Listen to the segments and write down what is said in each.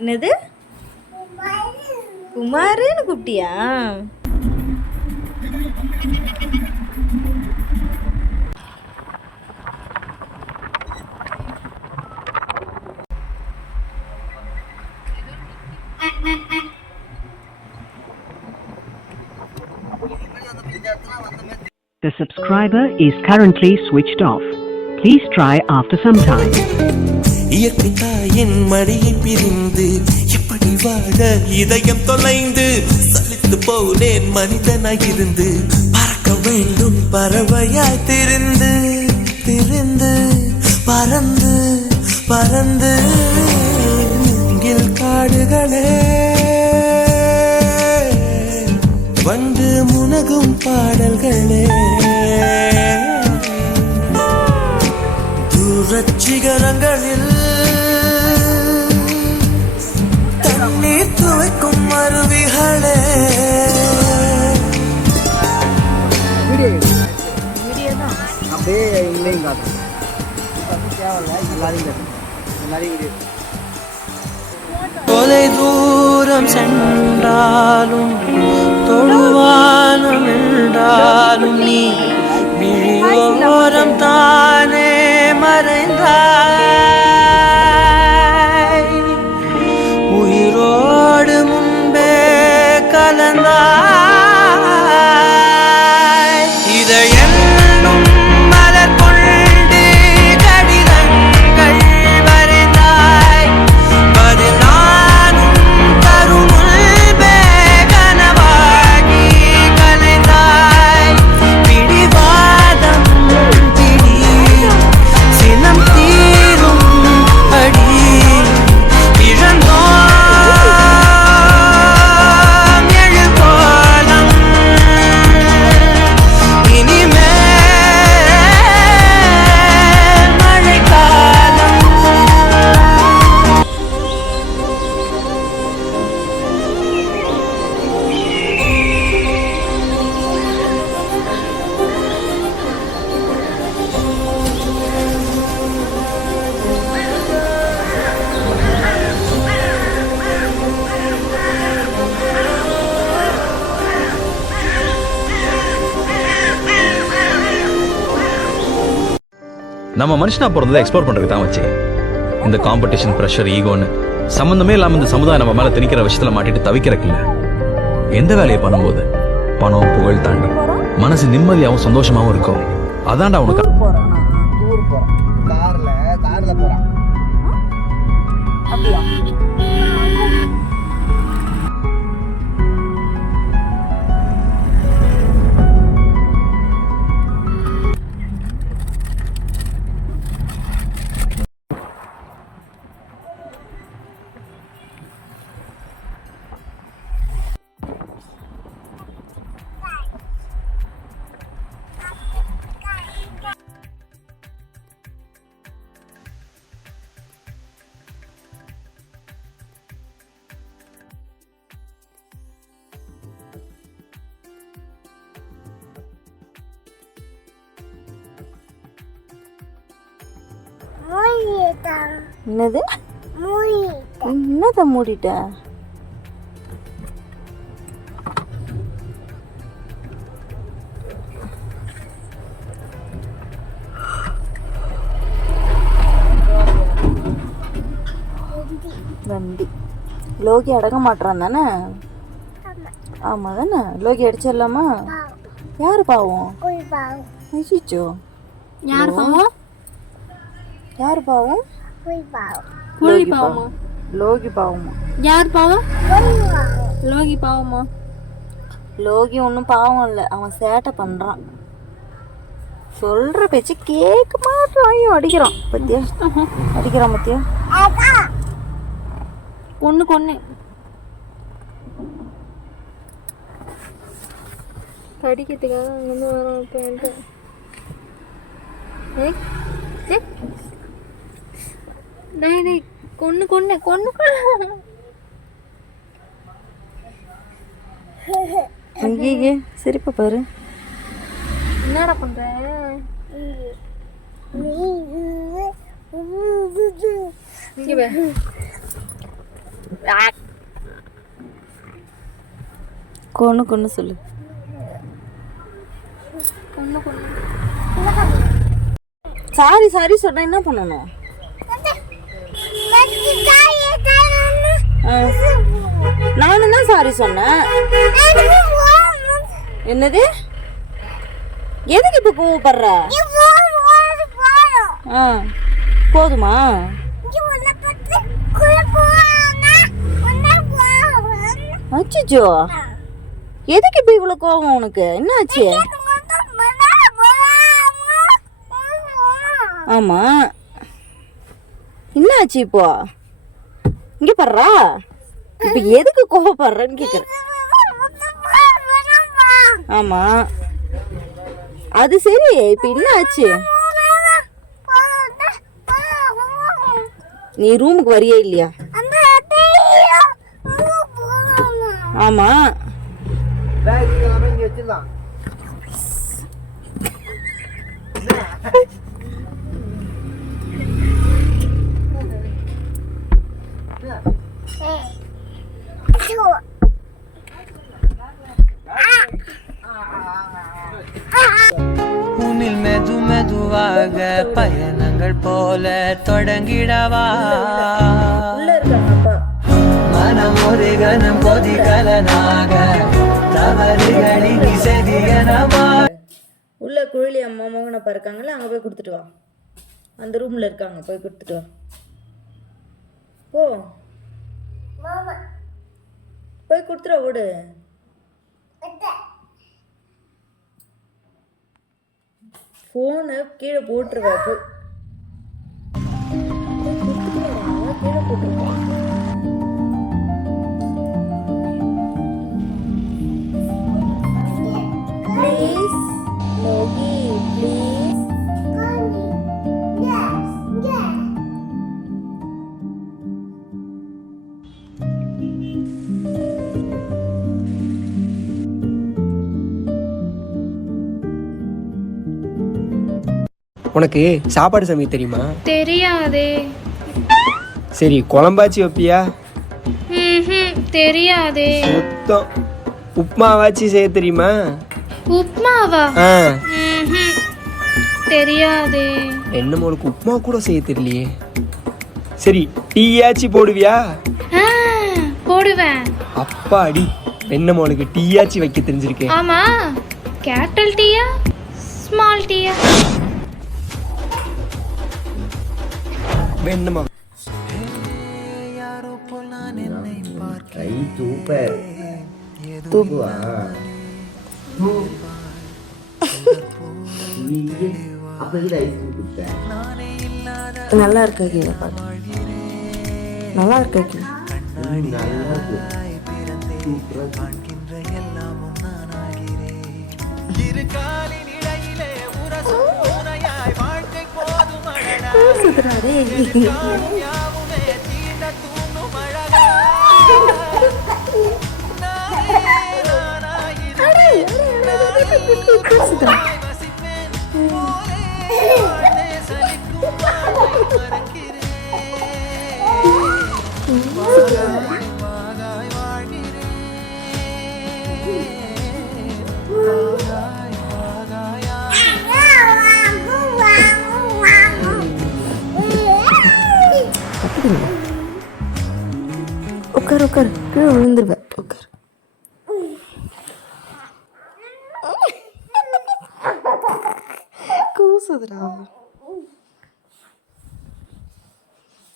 என்னது? குமாருன்னு கூப்பிட்டியா? The subscriber is currently switched off. Please try after some time. இயற்கை தாயின் மடியை பிரிந்து எப்படி வாழ இதயம் தொலைந்து சலித்து போனேன் மனிதனாயிருந்து பறக்க வேண்டும் பறவையாய் திரிந்து திரிந்து பறந்து பறந்து நெஞ்சில் காடுகளே வண்டு முனகும் பாடல்களே தூரச்சிகரங்களில் தண்ணீர் துவைக்கும் அருவிகளே தொலை தூரம் சென்றாலும் தொடுவானம் என்றாலும் நீ விழியோரம் தானே மறைந்தாய் உயிரோடு முன்பே கலந்தாய் இதயென்னும் மலர் கொண்டு கடிதங்கள் வரைந்தாய் பதில் நானும் தரும் முன்பே கனவாகி கலைந்தாய் பிடிவாதம் பிடி சினம் தீரும் அடி இழந்தோம் எழுகோலம் இனிமேல் மழைக்காலம் நம்ம மனுஷனா பிறந்ததை எக்ஸ்ப்ளோர் பண்றதுக்கு தான் வச்சு இந்த காம்படிஷன் ப்ரெஷர் ஈகோன்னு சம்பந்தமே இல்லாம இந்த சமுதாயம் நம்ம மேல திணிக்கிற விஷயத்துல மாட்டிட்டு தவிக்கிறக்கில்ல எந்த வேலையை பண்ணும்போது பணம் புகழ் தாண்டி மனசு நிம்மதியாகவும் சந்தோஷமாவும் இருக்கும் அதான்டா உனக்கு கார்ல போறான் அப்படியா? என்னது? என்னத மூடிட்ட? வண்டி லோகி அடங்க மாட்டான் தானே? ஆமா தானே? லோகி அடிச்சிடலாமா? யாரு பாவம்? ஐயோ யாரு பாவம்? யார் பாவம்? லோகி பாவமா? லோகி பாவமா? யார் பாவம்? லோகி பாவமா? லோகி ஒன்றும் பாவம் இல்லை, அவன் சேட்டை பண்ணுறான். சொல்கிற பேச்சு கேட்க மாட்டான். ஐயோ அடிக்கிறான் பத்தியா? அடிக்கிறான் பத்தியா? ஒன்று கொன்று கடிக்கிறதுக்காக அங்கேருந்து வரோம். இப்போ என்கிட்ட கொன்னு கொன்னு கொன்னு ஐயே சிரிப்பை பாரு. என்னடா பண்ற? இங்க கொன்னு கொன்னு சொல்லு. சாரி சாரி சொன்னா என்ன பண்ணணும்? நானும் தான் சாரி சொன்னேன். என்னது? எதுக்கு இப்ப கோவப்படுற? போதுமா? அச்சோ, எதுக்கு இப்ப இவ்வளவு கோவம் உனக்கு? என்னாச்சு? ஆமா, என்னாச்சு இப்போ? இங்க பாடுறா, இப்ப எதுக்கு கோவப்படுறன்னு கேக்குறேன். ஆமா, அது சரி, இப்ப என்ன ஆச்சு? நீ ரூமுக்கு வரியா இல்லையா? ஆமா, உன்னில் மெது மெதுவாக பயணங்கள் போல தொடங்கிடவா மனம் ஒரு கணம் கொதிகலனாக தவறுகளின் இசையனமா. உள்ள குழலி அம்மா மோகனப்பா இருக்காங்கல்ல, அங்க போய் கொடுத்துட்டு வா. அந்த ரூம்ல இருக்காங்க, போய் கொடுத்துட்டு வா. போ, போய் கொடுத்துட்டு வா. ஓடு. ஃபோனை கீழே போட்டுருவா. போய் கீழே போட்டுருவா. Please Loki, please. உனக்கு சாப்பாடு சமைக்க தெரியுமா? தெரியாதே. சரி, குழம்பாச்சு வைப்பியா? தெரியாதே. மொத்தம் உப்புமாவாச்சு செய்ய தெரியுமா? உப்மாவா? தெரியாதே. என்ன உனக்கு உப்புமா கூட செய்ய தெரியலையே. சரி, டீயாச்சு போடுவியா? போடுவேன். அப்பாடி, என்ன உனக்கு டீயாச்சு வைக்க தெரிஞ்சிருக்கேன். ஆமா, கேட்டல் டீயா ஸ்மால் டீயா? வேணுமா? நல்லா இருக்கா கீழே பாரு. நல்லா இருக்கா கீழே? உட்கார் உட்கார், கீழே விழுந்துருவேன். உட்கார். கூசுதுடா.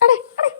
அடே அடே